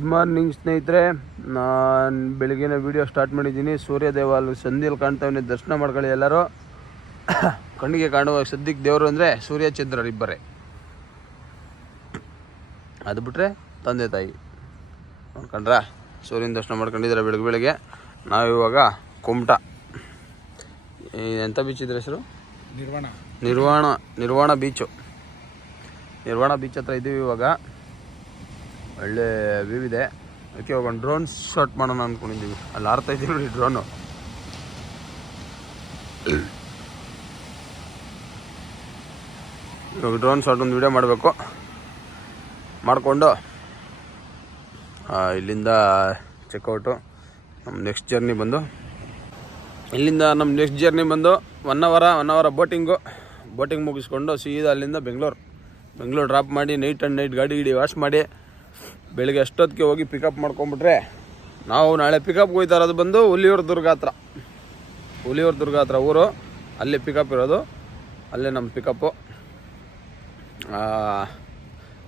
Good morning ಸ್ನೇಹಿತರೆ. ನಾನು ಬೆಳಗಿನ ವಿಡಿಯೋ ಸ್ಟಾರ್ಟ್ ಮಾಡಿದ್ದೀನಿ. ಸೂರ್ಯ ದೇವಾಲಯ ಸಂಧಿಯಲ್ಲಿ ಕಾಣ್ತಾವನೆ ದರ್ಶನ ಮಾಡ್ಕೊಳ್ಳಿ ಎಲ್ಲರೂ. ಕಣ್ಣಿಗೆ ಕಾಣುವ ಸದ್ಯಕ್ಕೆ ದೇವರು ಅಂದರೆ ಸೂರ್ಯ ಚಂದ್ರರಿಬ್ಬರೇ ಅದು ಬಿಟ್ಟರೆ ತಂದೆ ತಾಯಿ. ನೋಡ್ಕೊಂಡ್ರ? ಸೂರ್ಯನ ದರ್ಶನ ಮಾಡ್ಕೊಂಡಿದ್ದಾರೆ ಬೆಳಗ್ಗೆ? ಬೆಳಗ್ಗೆ ನಾವಿವಾಗ ಕುಮಟ. ಎಂಥ ಬೀಚ್ ಇದ್ರ ಹೆಸರು? ನಿರ್ವಾಣ. ನಿರ್ವಾಣ ನಿರ್ವಾಣ ಬೀಚು ನಿರ್ವಾಣ ಬೀಚ್ ಹತ್ರ ಇದ್ದೀವಿ ಇವಾಗ. ಒಳ್ಳೆ ವ್ಯೂ ಇದೆ. ಅದಕ್ಕೆ ಒಂದು ಡ್ರೋನ್ ಶಾಟ್ ಮಾಡೋಣ ಅಂದ್ಕೊಂಡಿದ್ದೀವಿ ಅಲ್ಲಿ ಆರ್ತಾ ಇದ್ದೀವಿ ನೋಡಿ ಡ್ರೋನು ಇವಾಗ ಡ್ರೋನ್ ಶಾಟ್ ಒಂದು ವಿಡಿಯೋ ಮಾಡಬೇಕು. ಮಾಡಿಕೊಂಡು ಇಲ್ಲಿಂದ ಚೆಕ್ಔಟು ನಮ್ಮ ನೆಕ್ಸ್ಟ್ ಜರ್ನಿ ಬಂದು. ಇಲ್ಲಿಂದ ನಮ್ಮ ನೆಕ್ಸ್ಟ್ ಜರ್ನಿ ಬಂದು ಒನ್ ಅವರ ಒನ್ ಅವರ ಬೋಟಿಂಗು ಬೋಟಿಂಗ್ ಮುಗಿಸ್ಕೊಂಡು ಸೀದಾ ಅಲ್ಲಿಂದ ಬೆಂಗಳೂರು. ಬೆಂಗಳೂರು ಡ್ರಾಪ್ ಮಾಡಿ ನೈಟ್ ಆ್ಯಂಡ್ ನೈಟ್ ಗಾಡಿ ಗಿಡಿ ವಾಶ್ ಮಾಡಿ ಬೆಳಿಗ್ಗೆ ಅಷ್ಟೊತ್ತಿಗೆ ಹೋಗಿ ಪಿಕಪ್ ಮಾಡ್ಕೊಂಬಿಟ್ರೆ ನಾವು ನಾಳೆ ಪಿಕಪ್ಗೆ ಹೋಗ್ತಾ ಇರೋದು ಬಂದು ಹುಲಿಯೂರು ದುರ್ಗ ಹತ್ರ. ಹುಲಿಯೂರು ದುರ್ಗ ಹತ್ರ ಊರು. ಅಲ್ಲಿ ಪಿಕಪ್ ಇರೋದು. ಅಲ್ಲೇ ನಮ್ಮ ಪಿಕಪ್ಪು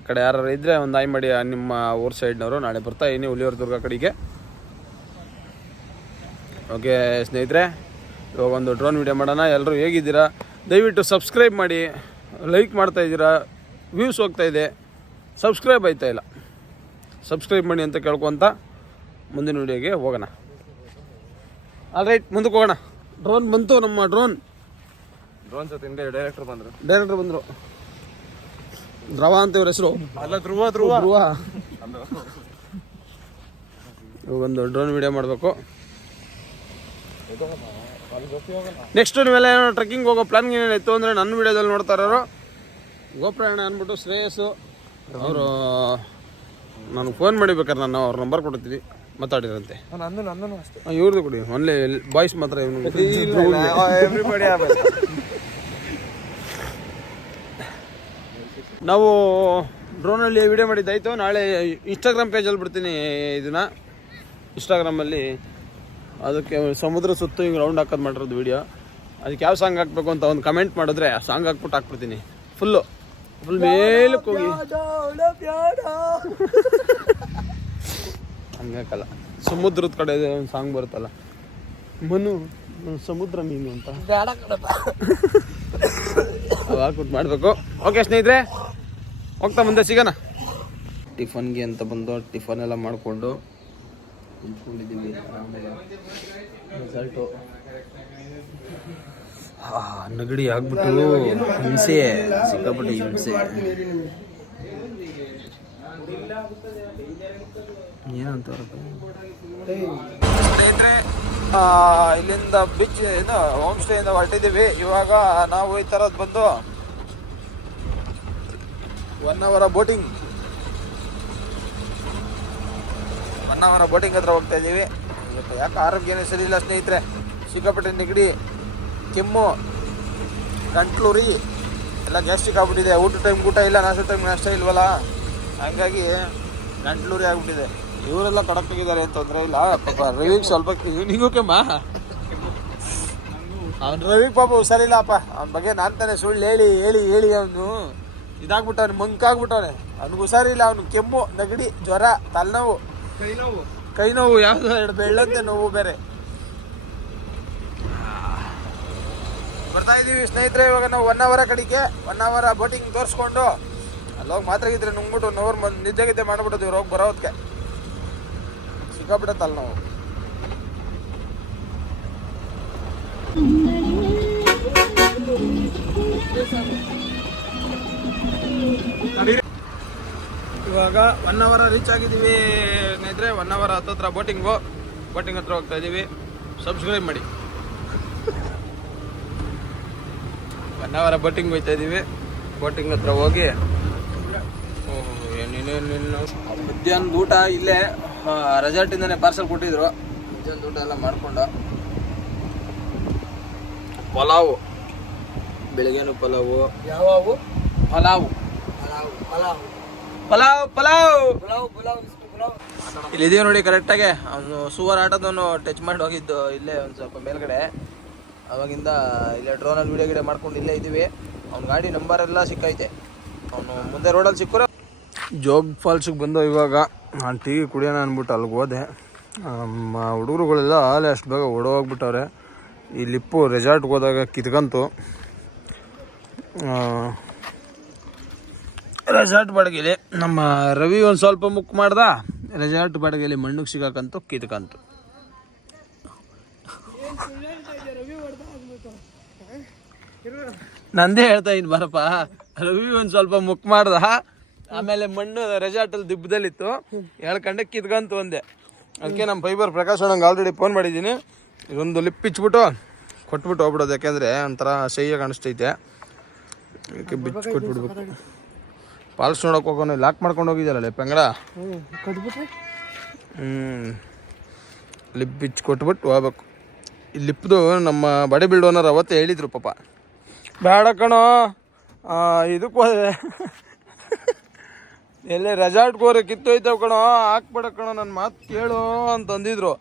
ಕಡೆ ಯಾರು ಇದ್ದರೆ ಒಂದು ಆಯ್ ಮಾಡಿ ನಿಮ್ಮ ಊರ್ ಸೈಡ್ನವರು ನಾಳೆ ಬರ್ತಾ ಇನ್ನಿ ಹುಲಿಯೂರು ದುರ್ಗ ಕಡೆಗೆ. ಓಕೆ ಸ್ನೇಹಿತರೆ, ಇವಾಗ ಒಂದು ಡ್ರೋನ್ ವಿಡಿಯೋ ಮಾಡೋಣ. ಎಲ್ಲರೂ ಹೇಗಿದ್ದೀರಾ? ದಯವಿಟ್ಟು ಸಬ್ಸ್ಕ್ರೈಬ್ ಮಾಡಿ. ಲೈಕ್ ಮಾಡ್ತಾ ಇದ್ದೀರಾ. ವ್ಯೂಸ್ ಹೋಗ್ತಾ ಇದೆ. ಸಬ್ಸ್ಕ್ರೈಬ್ ಆಯ್ತಾ ಇಲ್ಲ? ಸಬ್ಸ್ಕ್ರೈಬ್ ಮಾಡಿ ಅಂತ ಕೇಳ್ಕೊತ ಮುಂದಿನ ವಿಡಿಯೋಗೆ ಹೋಗೋಣ. ಆಲ್ ರೈಟ್ ಮುಂದಕ್ಕೆ ಹೋಗೋಣ. ಡ್ರೋನ್ ಬಂತು ನಮ್ಮ ಡ್ರೋನ್ ಡ್ರೋನ್ ಜೊತೆ ಡೈರೆಕ್ಟರ್ ಬಂದರು. ಡೈರೆಕ್ಟರ್ ಬಂದರು. ದ್ರವ ಅಂತ ಇವ್ರ ಹೆಸರು. ಅಲ್ಲ ಧ್ರುವ ಧ್ರುವ. ಧ್ರುವ. ಇವಾಗ ಒಂದು ಡ್ರೋನ್ ವಿಡಿಯೋ ಮಾಡಬೇಕು. ನೆಕ್ಸ್ಟ್ ನೀವೆಲ್ಲ ಏನೋ ಟ್ರೆಕ್ಕಿಂಗ್ ಹೋಗೋ ಪ್ಲಾನ್ ಏನೇನಿತ್ತು ಅಂದರೆ ನನ್ನ ವಿಡಿಯೋದಲ್ಲಿ ನೋಡ್ತಾ ಗೋಪ್ರಾಯಣ ಗೋಪ್ರಯಾಣ ಅಂದ್ಬಿಟ್ಟು ಶ್ರೇಯಸ್ಸು. ಅವರು ನನಗೆ ಫೋನ್ ಮಾಡಿಬೇಕಾದ್ರೆ ನಾನು ಅವ್ರ ನಂಬರ್ ಕೊಡ್ತೀನಿ ಮಾತಾಡಿರಂತೆ. ನಂದು ನಂದನು ಅಷ್ಟೇ. ಇವ್ರದ್ದು ಕೊಡಿ. ಒನ್ಲಿ ಬಾಯ್ಸ್ ಮಾತ್ರ ನಾವು ಡ್ರೋನಲ್ಲಿ ವಿಡಿಯೋ ಮಾಡಿದ್ದಾಯಿತು. ನಾಳೆ ಇನ್ಸ್ಟಾಗ್ರಾಮ್ ಪೇಜಲ್ಲಿ ಬಿಡ್ತೀನಿ ಇದನ್ನು. ಇನ್ಸ್ಟಾಗ್ರಾಮಲ್ಲಿ ಅದಕ್ಕೆ ಸಮುದ್ರ ಸುತ್ತು ಹಿಂಗೆ ರೌಂಡ್ ಹಾಕೋದು ಮಾಡಿರೋದು ವಿಡಿಯೋ ಅದಕ್ಕೆ ಯಾವ ಸಾಂಗ್ ಹಾಕಬೇಕು ಅಂತ ಒಂದು ಕಮೆಂಟ್ ಮಾಡಿದ್ರೆ ಆ ಸಾಂಗ್ ಹಾಕ್ಬಿಟ್ಟು ಹಾಕ್ಬಿಡ್ತೀನಿ. ಫುಲ್ಲು ಫುಲ್ ಮೇಲಕ್ಕೆ ಹೋಗಿ ಹಂಗಾಕಲ್ಲ ಸಮುದ್ರದ ಕಡೆ ಒಂದು ಸಾಂಗ್ ಬರುತ್ತಲ್ಲ. ಮನು ಸಮುದ್ರ ಮೀನು ಅಂತ. ಹಾಕ್ಬಿಟ್ಟು ಮಾಡಬೇಕು. ಓಕೆ ಸ್ನೇಹಿತರೆ ಹೋಗ್ತಾ ಮುಂದೆ ಸಿಗೋಣ. ಟಿಫನ್ಗೆ ಅಂತ ಬಂದು ಟಿಫನ್ ಎಲ್ಲ ಮಾಡಿಕೊಂಡು ನಿಂತ್ಕೊಂಡಿದ್ದೀವಿ ರಿಸಲ್ಟು ನಗಡಿ ಆಗ್ಬಿಟ್ಟು ಹಿಂಸೆ, ಸಿಕ್ಕಾಪಟ್ಟೆ ಹಿಂಸೆ. ಏನಂತ ಸ್ನೇಹಿತರೆ ಇಲ್ಲಿಂದ ಬೀಚ್ ಏನು ಹೋಮ್ ಸ್ಟೇಯಿಂದ ಹೊರಟಿದ್ದೀವಿ. ಇವಾಗ ನಾವು ಈ ಥರದ್ದು ಬಂದು ಒನ್ ಅವರ ಬೋಟಿಂಗ್ ಒನ್ ಅವರ್ ಬೋಟಿಂಗ್ ಹತ್ರ ಹೋಗ್ತಾ ಇದೀವಿ ಯಾಕೆ ಆರೋಗ್ಯನೇ ಸರಿ ಇಲ್ಲ ಸ್ನೇಹಿತರೆ. ಸಿಕ್ಕಾಪಟ್ಟೆ ನೆಗಡಿ ಕೆಮ್ಮು ಗಂಟ್ಲುರಿ ಎಲ್ಲ ಗ್ಯಾಸ್ಟ್ರಿಕ್ ಆಗ್ಬಿಟ್ಟಿದೆ. ಊಟ ಟೈಮ್ ಊಟ ಇಲ್ಲ ನಾಷ್ಟ ಟೈಮ್ ನಾಷ್ಟ ಇಲ್ವಲ್ಲ? ಹಂಗಾಗಿ ಗಂಟ್ಲುರಿ ಆಗ್ಬಿಟ್ಟಿದೆ. ಇವರೆಲ್ಲ ಕಡಕ್ಕಾಗಿದ್ದಾರೆ ಏನು ತೊಂದರೆ ಇಲ್ಲ. ಪಾಪ ರವಿಗೆ ಸ್ವಲ್ಪ ಇವ್ನಿಂಗ್ ಕೆಮ್ಮ? ಅವ್ನು ರವಿ ಪಾಪ ಹುಷಾರಿಲ್ಲಪ್ಪ ಅವನ ಬಗ್ಗೆ ನಾನು ತಾನೇ ಸುಳ್ಳು ಹೇಳಿ ಹೇಳಿ ಹೇಳಿ ಅವನು. ಇದಾಗ್ಬಿಟ್ಟವನು ಮಂಕಾಗ್ಬಿಟ್ಟವನೆ ಅವ್ನಿಗೆ ಹುಷಾರಿಲ್ಲ ಅವ್ನು ಕೆಮ್ಮು ನೆಗಡಿ ಜ್ವರ ತಲೆನೋವು. ಕೈ ನೋವು. ಕೈ ನೋವು ಯಾವುದು ಎರಡು ಬೆಳ್ಳಂತೆ ನೋವು ಬೇರೆ. ಬರ್ತಾ ಇದೀವಿ ಸ್ನೇಹಿತರೆ, ಇವಾಗ ನಾವು ಒನ್ ಅವರ ಕಡೆಗೆ ಒನ್ ಅವರ ಬೋಟಿಂಗ್ ತೋರಿಸ್ಕೊಂಡು, ಅಲ್ಲೋಗಿ ಮಾತ್ರ ಇದ್ರೆ ನುಂಗ್ಬಿಟ್ಟು ಒನ್ ಅವರ್ ನಿದ್ದೆ ಗಿದ್ದೆ ಮಾಡ್ಬಿಟ್ಟು ಇವ್ರು ಹೋಗಿ ಬರೋದಕ್ಕೆ ಸಿಕ್ಕಾಬಿಡತ್ತಲ್ಲ ನಾವು. ಇವಾಗ ಒನ್ ಅವರ್ ರೀಚ್ ಆಗಿದ್ದೀವಿ ಸ್ನೇಹಿತರೆ ಒನ್ ಅವರ್ ಹತ್ತತ್ರ ಬೋಟಿಂಗು ಬೋಟಿಂಗ್ ಹತ್ರ ಹೋಗ್ತಾ ಇದ್ದೀವಿ. ಸಬ್ಸ್ಕ್ರೈಬ್ ಮಾಡಿ. ಒನ್ ಅವರ ಬೋಟಿಂಗ್ ಹೋಯ್ತಾ ಇದೀವಿ. ಬೋಟಿಂಗ್ ಹತ್ರ ಹೋಗಿ. ಮಧ್ಯಾಹ್ನದ ಊಟ ಇಲ್ಲೇ ರೆಸಾರ್ಟಿಂದನೇ ಪಾರ್ಸಲ್ ಕೊಟ್ಟಿದ್ರು. ಮಧ್ಯಾಹ್ನದ ಊಟ ಎಲ್ಲ ಮಾಡ್ಕೊಂಡು. ಪಲಾವು. ಬೆಳಗ್ಗೆನು ಪಲಾವು. ಯಾವಾವು? ಪಲಾವು. ಪಲಾವ್ ಪಲಾವ್. ಪಲಾವ್ ಪಲಾವ್. ಪಲಾವ್ ಪಲಾವ್ ಇಲ್ಲಿದೀವಿ ನೋಡಿ ಕರೆಕ್ಟಾಗೆ ಅವನು ಸುವರ್ ಆಟೋದವನು ಟಚ್ ಮಾಡಿ ಹೋಗಿದ್ದು ಇಲ್ಲೇ ಒಂದು ಸ್ವಲ್ಪ ಮೇಲ್ಗಡೆ. ಅವಾಗಿಂದ ಇಲ್ಲೇ ಡ್ರೋನಲ್ಲಿ ವೀಡಿಯೋ ಗಿಡಿಯೋ ಮಾಡ್ಕೊಂಡು ಇಲ್ಲೇ ಇದ್ದೀವಿ. ಅವ್ನ ಗಾಡಿ ನಂಬರ್ ಎಲ್ಲ ಸಿಕ್ಕೈತೆ. ಅವನು ಮುಂದೆ ರೋಡಲ್ಲಿ ಸಿಕ್ಕರೆ ಜೋಗ್ ಫಾಲ್ಸಿಗೆ ಬಂದು ಇವಾಗ. ನಾನು ಟೀ ಕುಡಿಯೋಣ ಅಂದ್ಬಿಟ್ಟು ಅಲ್ಲಿಗೆ ಹೋದೆ. ನಮ್ಮ ಹುಡುಗರುಗಳೆಲ್ಲ ಆಲೆ ಅಷ್ಟು ಬೇಗ ಓಡೋಗ್ಬಿಟ್ಟವ್ರೆ. ಈ ಲಿಪ್ಪು ರೆಸಾರ್ಟ್ಗೆ ಹೋದಾಗ ಕಿತ್ಕಂತು. ರೆಸಾರ್ಟ್ ಬಾಡಿಗೆಲಿ ನಮ್ಮ ರವಿ ಒಂದು ಸ್ವಲ್ಪ ಮುಕ್ ಮಾಡ್ದ. ರೆಸಾರ್ಟ್ ಬಾಡಿಗೆಲಿ ಮಣ್ಣಿಗೆ ಸಿಗಾಕಂತು ಕಿತ್ಕಂತು. ನಂದೇ ಹೇಳ್ತಾ ಇದ್ದೀನಿ ಬರಪ್ಪ. ರವಿ ಒಂದು ಸ್ವಲ್ಪ ಮುಕ್ ಮಾಡ್ದ. ಆಮೇಲೆ ಮಣ್ಣು ರೆಸಾರ್ಟಲ್ಲಿ ದಿಬ್ಬದಲ್ಲಿತ್ತು. ಹೇಳ್ಕೊಂಡೆ ಕಿತ್ಕಂತು ಒಂದೆ ಅದಕ್ಕೆ ನಮ್ಮ ಫೈಬರ್ ಪ್ರಕಾಶ್ ಅಣ್ಣಂಗೆ ಆಲ್ರೆಡಿ ಫೋನ್ ಮಾಡಿದ್ದೀನಿ. ಇದೊಂದು ಲಿಪ್ ಇಚ್ಬಿಟ್ಟು ಕೊಟ್ಬಿಟ್ಟು ಹೋಗ್ಬಿಡೋದು. ಯಾಕೆಂದರೆ ಒಂಥರ ಸಹಿಯಾಗಿ ಕಾಣಿಸ್ತೈತೆ. ಅದಕ್ಕೆ ಬಿಚ್ಚು ಕೊಟ್ಬಿಡ್ಬೇಕು. ಪಾಲ್ಸ್ ನೋಡೋಕೆ ಹೋಗೋನು ಲಾಕ್ ಮಾಡ್ಕೊಂಡು ಹೋಗಿದ್ದಲ್ಲ ಪೆಂಗಡ ಹ್ಞೂ ಲಿಪ್ ಬಿಚ್ಚು ಕೊಟ್ಬಿಟ್ಟು ಹೋಗ್ಬೇಕು. ಈ ಲಿಪ್ದು ನಮ್ಮ ಬಾಡಿ ಬಿಲ್ಡ್ ಓನರ್ ಅವತ್ತೇ ಹೇಳಿದ್ರು ಪಾಪ. ಬೇಡ ಕಣೋ. ಇದಕ್ಕೆ ಹೋದ್ರೆ ಎಲ್ಲೇ ರೆಸಾರ್ಟ್ಗೆ ಹೋದ್ರೆ ಕಿತ್ತೋಯ್ತಾವ ಕಣೋ. ಹಾಕ್ಬೇಡ ಕಣೋ ನನ್ನ ಮಾತು ಕೇಳು ಅಂತಂದಿದ್ರು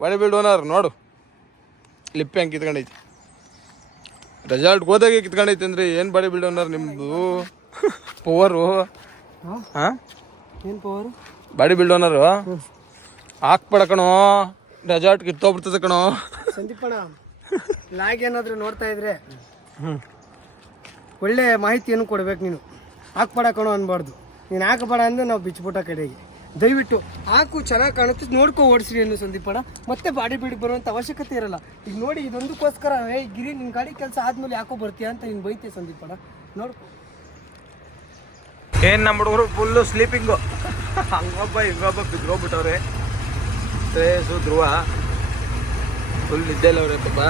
ಬಾಡಿ ಬಿಲ್ಡ್ ಓನರ್ ನೋಡು. ಲಿಪ್ ಹೆಂಗೆ ಕಿತ್ಕೊಂಡೈತಿ. ರೆಸಾರ್ಟ್ಗೆ ಹೋದಾಗ ಕಿತ್ಕೊಂಡೈತಿ ಅಂದ್ರೆ ಏನು ಬಾಡಿ ಬಿಲ್ಡ್ ಓನರ್ ನಿಮ್ಮದು ಪವರು ಹಾಂ? ಏನು ಪವರು ಬಾಡಿ ಬಿಲ್ಡ್ ಓನರು ಹಾಕ್ಬೇಡ ಕಣೋ. ರೆಸಾರ್ಟ್ ಕಿತ್ತೋಗ್ಬಿಡ್ತದೆ ಕಣೋ. ಸಂದೀಪಣ್ಣ ಲಾಗ್ ಏನಾದರೂ ನೋಡ್ತಾ ಇದ್ರೆ ಒಳ್ಳೆ ಮಾಹಿತಿಯನ್ನು ಕೊಡ್ಬೇಕು ನೀನು. ಹಾಕ್ಬೇಡ ಕಣೋ ಅನ್ಬಾರ್ದು. ನೀನು ಹಾಕಬೇಡ ಅಂದ್ರೆ ನಾವು ಬಿಚ್ಬಿಟ್ಟ ಕಡೆಗೆ. ದಯವಿಟ್ಟು ಹಾಕು, ಚೆನ್ನಾಗಿ ಕಾಣುತ್ತೆ. ನೋಡ್ಕೊ ಓಡಿಸ್ರಿ ಅನ್ನು ಸಂದೀಪ ಮತ್ತೆ ಬಾಡಿ ಬಿಡಿ ಬರುವಂಥ ಅವಶ್ಯಕತೆ ಇರಲ್ಲ. ಈಗ ನೋಡಿ, ಇದೊಂದಕ್ಕೋಸ್ಕರ, ಏ, ಗಿರಿ ನಿನ್ನ ಗಾಡಿ ಕೆಲಸ ಆದ್ಮೇಲೆ ಯಾಕೋ ಬರ್ತೀಯ ಅಂತ ನೀನು ಬೈತೆ ಸಂದೀಪ ನೋಡ್ಕೊ. ಏನು ನಮ್ಮ ಹುಡುಗರು ಫುಲ್ಲು ಸ್ಲೀಪಿಂಗು ಹಂಗೊಬ್ಬ, ಹಿಂಗೊಬ್ಬ ಬಿದ್ದೋಗ್ಬಿಟ್ಟವ್ರೆ ಶ್ರೇಯಸ್ಸು, ಧ್ರುವ. ಫುಲ್ ನಿದ್ದೆಲ್ಲವ್ರೆ ಪಾಪ.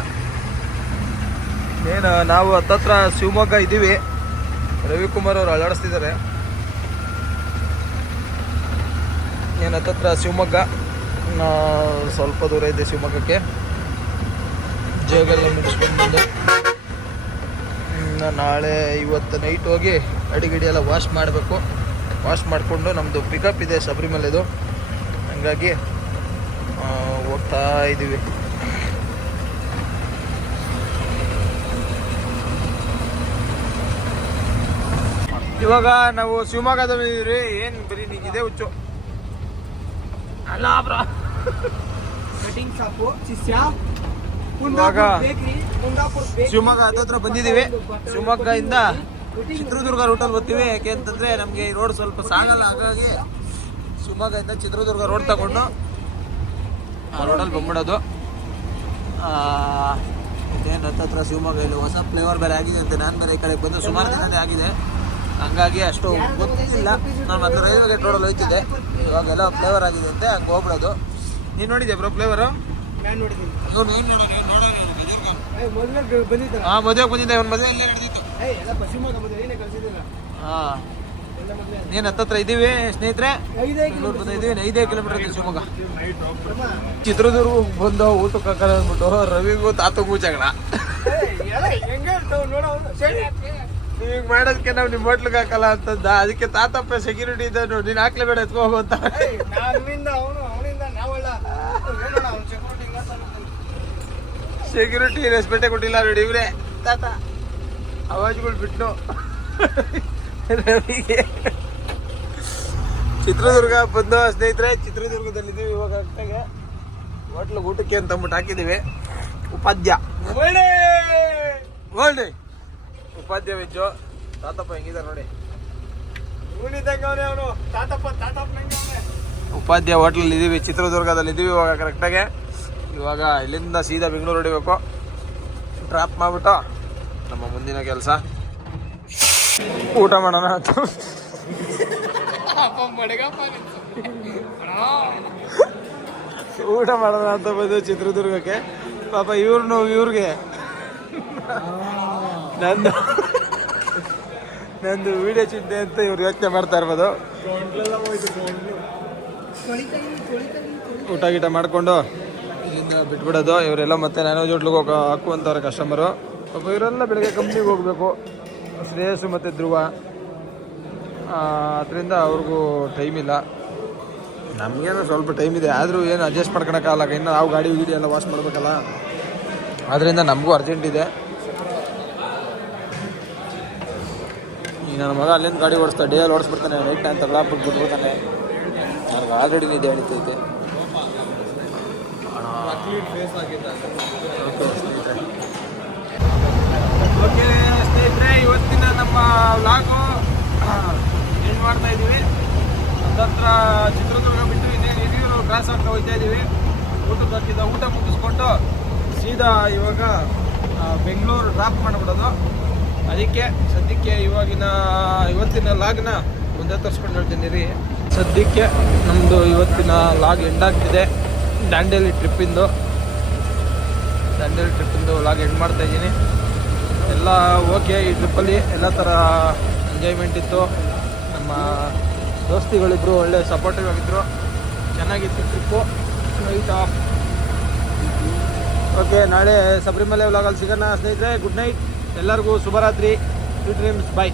ಏನು, ನಾವು ಹತ್ತತ್ರ ಶಿವಮೊಗ್ಗ ಇದ್ದೀವಿ. ರವಿಕುಮಾರ್ ಅವರು ಅಲ್ಲಾಡಿಸ್ತಿದ್ದಾರೆ. ಏನು, ಹತ್ತತ್ರ ಶಿವಮೊಗ್ಗ? ಸ್ವಲ್ಪ ದೂರ ಇದೆ ಶಿವಮೊಗ್ಗಕ್ಕೆ. ಜೋಗೆಲ್ಲ ಮುಗಿಸ್ಕೊಂಡು ಬಂದು. ನಾಳೆ ಇವತ್ತು ನೈಟ್ ಹೋಗಿ ಅಡಿಗಿಡಿ ಎಲ್ಲ ವಾಶ್ ಮಾಡಬೇಕು. ವಾಶ್ ಮಾಡಿಕೊಂಡು ನಮ್ಮದು ಪಿಕಪ್ ಇದೆ ಶಬರಿಮಲೆದು. ಹಂಗಾಗಿ ಹೋಗ್ತಾ ಇದ್ದೀವಿ. ಇವಾಗ ನಾವು ಶಿವಮೊಗ್ಗದಲ್ಲಿ ಇದೀವಿ ಏನು ಬರೀ ಇದೆ ಹುಚ್ಚು. ಅಲ್ಲ ಬ್ರಾ. ಕಟಿಂಗ್ ಶಾಪು ಶಿಷ್ಯ. ಇವಾಗ ಬೇಕ್ರಿ ಕುಂದಾಪುರ ಬೇಕ್ರಿ. ಶಿವಮೊಗ್ಗ ಹತ್ತತ್ರ ಬಂದಿದ್ದೀವಿ. ಶಿವಮೊಗ್ಗದಿಂದ ಚಿತ್ರದುರ್ಗ ರೂಟಲ್ಲಿ ಬರ್ತೀವಿ ಯಾಕೆ ಅಂತಂದ್ರೆ ನಮಗೆ ಈ ರೋಡ್ ಸ್ವಲ್ಪ ಸಾಗಲ್ಲ. ಹಾಗಾಗಿ ಶಿವಮೊಗ್ಗದಿಂದ ಚಿತ್ರದುರ್ಗ ರೋಡ್ ತಗೊಂಡು ಆ ರೋಡಲ್ಲಿ ಬಂದ್ಬಿಡೋದು. ಆ, ಇದೇನು ಹತ್ತತ್ರ ಶಿವಮೊಗ್ಗ ಇಲ್ಲಿ ಹೊಸ ಫ್ಲೇವರ್ ಬೇರೆ ಆಗಿದೆ ಅಂತ ನಾನು ಬೇರೆ ಈ ಕಡೆ ಬಂದು ಸುಮಾರು ಜನ ಆಗಿದೆ. ಹಂಗಾಗಿ ಅಷ್ಟು ಗೊತ್ತಿಲ್ಲ. ನಾನು ಮೊದಲು ರೈಲ್ವೆ ಗೇಟ್ ರೋಡಲ್ಲಿ ಹೋಯ್ತಿದ್ದೆ. ಇವಾಗೆಲ್ಲ ಫ್ಲೇವರ್ ಆಗಿದೆ ಅಂತೆ ಹಂಗೆ ಹೋಗ್ಬಿಡೋದು. ನೀನು ನೋಡಿದ್ಯಾ ಬ್ರೋ ಫ್ಲೇವರು ಹಾ ಮದುವೆಗೆ ಬಂದಿದ್ದೆ ಅವ್ನ ಮದುವೆ ಎಲ್ಲ ಹಾ. ನೀನು ಹತ್ತತ್ರ ಇದ್ದೀವಿ ಸ್ನೇಹಿತರೆ. ಇದ್ದೀವಿ ಐದೇ ಕಿಲೋಮೀಟರ್ ಇದೆ ಶಿವಮೊಗ್ಗ. ಚಿತ್ರದುರ್ಗ ಬಂದ ಊಟಕ್ಕೆ ಅಂದ್ಬಿಟ್ಟು ರವಿಗೂ ತಾತಗೂ ಜಗಳ. ನೋಡೋ ಈಗ ಮಾಡೋದಕ್ಕೆ ನಾವು ನಿಮ್ಮ ಹೋಟ್ಲಿಗೆ ಹಾಕಲ್ಲ ಅಂತಂದ. ಅದಕ್ಕೆ ತಾತಪ್ಪ ಸೆಕ್ಯೂರಿಟಿ ಇದ್ದನು. ನೀನು ಹಾಕ್ಲೇಬೇಡ ಎತ್ಕೊ ಹೋಗು ಅಂತ. ನಮ್ಮಿಂದ ಅವನು ಅವನಿಂದ ನಾವಲ್ಲ ನೋಡೋಣ ಅವ್ನು ಸೆಕ್ಯೂರಿಟಿ ರೆಸ್ಪೆಕ್ಟೇ ಕೊಟ್ಟಿಲ್ಲ ನೋಡಿ ಇವ್ರೆ. ತಾತ ಅವಾಜ್ಗಳು ಬಿಟ್ಟು ಚಿತ್ರದುರ್ಗ ಬಂದು ಸ್ನೇಹಿತರೆ ಚಿತ್ರದುರ್ಗದಲ್ಲಿದ್ದೀವಿ ಇವಾಗ ಕರೆಕ್ಟಾಗಿ ಹೋಟ್ಲಿಗೆ ಊಟಕ್ಕೆ ಅಂತ ಅಂದ್ಬಿಟ್ಟು ಹಾಕಿದ್ದೀವಿ. ಉಪಾಧ್ಯ. ಒಳ್ಳೆ. ಉಪಾಧ್ಯ ವೆಜ್ಜು ತಾತಪ್ಪ ಹೆಂಗಿದ್ದಾರೆ ನೋಡಿ. ಅವನೇ ತಾತಪ್ಪ ತಾತಪ್ಪ ಉಪಾಧ್ಯ ಹೋಟ್ಲಲ್ಲಿ ಇದ್ದೀವಿ ಚಿತ್ರದುರ್ಗದಲ್ಲಿ ಇದ್ದೀವಿ ಇವಾಗ ಕರೆಕ್ಟಾಗಿ ಇವಾಗ ಇಲ್ಲಿಂದ ಸೀದಾ ಬೆಂಗಳೂರು ಹೊಡಿಬೇಕು. ಡ್ರಾಪ್ ಮಾಡಿಬಿಟ್ಟು ನಮ್ಮ ಮುಂದಿನ ಕೆಲಸ. ಊಟ ಮಾಡೋಣ ಅಂತ ಊಟ ಮಾಡೋಣ ಅಂತ ಬಂದು ಚಿತ್ರದುರ್ಗಕ್ಕೆ. ಪಾಪ ಇವ್ರನ್ನು ಇವ್ರಿಗೆ. ನಂದು ನಂದು ವಿಡಿಯೋ ಚಿಂತೆ ಅಂತ ಇವ್ರು ಯೋಚನೆ ಮಾಡ್ತಾ ಇರ್ಬೋದು. ಊಟ ಗೀಟ ಮಾಡಿಕೊಂಡು ಇಲ್ಲಿಂದ ಬಿಟ್ಬಿಡೋದು. ಇವರೆಲ್ಲ ಮತ್ತೆ ನಾನು ಜೋಟ್ಲಿಗೆ ಹೋಗೋ ಹಾಕುವಂಥವ್ರೆ ಕಸ್ಟಮರು ಪಾಪ ಇವರೆಲ್ಲ ಬೆಳಗ್ಗೆ ಕಂಪ್ನಿಗೆ ಹೋಗಬೇಕು. ಶ್ರೇಯಸ್ಸು ಮತ್ತು ಧ್ರುವ. ಅದರಿಂದ ಅವ್ರಿಗೂ ಟೈಮ್ ಇಲ್ಲ. ನಮಗೇನು ಸ್ವಲ್ಪ ಟೈಮ್ ಇದೆ. ಆದರೂ ಏನು ಅಡ್ಜಸ್ಟ್ ಮಾಡ್ಕೊಳಕ್ಕಾಗಲ್ಲ. ಇನ್ನು ನಾವು ಗಾಡಿ ಗೀಡಿ ಎಲ್ಲ ವಾಶ್ ಮಾಡಬೇಕಲ್ಲ. ಆದ್ದರಿಂದ ನಮಗೂ ಅರ್ಜೆಂಟ್ ಇದೆ. ನನ್ನ ಮಗ ಅಲ್ಲಿಂದ ಗಾಡಿ ಓಡಿಸ್ತಾ ಡೇ ಅಲ್ಲಿ ಓಡಿಸ್ಬಿಡ್ತಾನೆ ನೈಟ್ ಟೈಮ್ ತಗೊಳಾಕ್ಬಿಟ್ಟು ಬಿಟ್ಬಿಡ್ತಾನೆ ನನಗೆ ಆಲ್ರೆಡಿ ನಿದ್ದೆ ಹಿಡಿತೈತೆ. ಸ್ನೇಹಿತರೆ. ಇವತ್ತಿನ ನಮ್ಮ ವ್ಲಾಗು ಎಂಡ್ ಮಾಡ್ತಾ ಇದ್ದೀವಿ. ನಂತರ ಚಿತ್ರದುರ್ಗ ಬಿಟ್ಟು ಇನ್ನೇನು ಹಿರಿಯೂರು ಕ್ರಾಸ್ ಆಗ್ತಾ ಹೋಗ್ತಾ ಇದ್ದೀವಿ. ಊಟದ ಹಾಕಿದ ಊಟ ಮುಗಿಸ್ಕೊಂಡು ಸೀದಾ ಇವಾಗ ಬೆಂಗಳೂರು ಡ್ರಾಪ್ ಮಾಡಿಬಿಡೋದು. ಅದಕ್ಕೆ ಸದ್ಯಕ್ಕೆ ಇವಾಗಿನ ಇವತ್ತಿನ ಲಾಗ್ನ ಮುಂದೆ ತರಿಸ್ಕೊಂಡು ಹೇಳ್ತೀನಿ ರೀ. ಸದ್ಯಕ್ಕೆ ನಮ್ಮದು ಇವತ್ತಿನ ಲಾಗ್ ಎಂಡ್ ಆಗ್ತಿದೆ. ದಾಂಡೇಲಿ ಟ್ರಿಪ್ಪಿಂದು ದಾಂಡೇಲಿ ಟ್ರಿಪ್ಪಿಂದು ಲಾಗ್ ಎಂಡ್ ಮಾಡ್ತಾ ಇದ್ದೀನಿ. ಎಲ್ಲ ಓಕೆ ಈ ಟ್ರಿಪ್ಪಲ್ಲಿ ಎಲ್ಲ ಥರ ಎಂಜಾಯ್ಮೆಂಟ್ ಇತ್ತು. ನಮ್ಮ ದೋಸ್ತಿಗಳಿದ್ರು ಒಳ್ಳೆ ಸಪೋರ್ಟಿವ್ ಆಗಿದ್ದರು ಚೆನ್ನಾಗಿತ್ತು ಟ್ರಿಪ್ಪು ನೈಟ್ ಆಫ್ ಓಕೆ ನಾಳೆ ಶಬರಿಮಲೆ ವ್ಲಾಗಲ್ಲಿ ಸಿಗೋಣ ಸ್ನೇಹಿತರೆ. ಗುಡ್ ನೈಟ್ ಎಲ್ಲರಿಗೂ ಶುಭರಾತ್ರಿ. ಟ್ವಿಟ್ರಿಮ್ಸ್ ಬೈ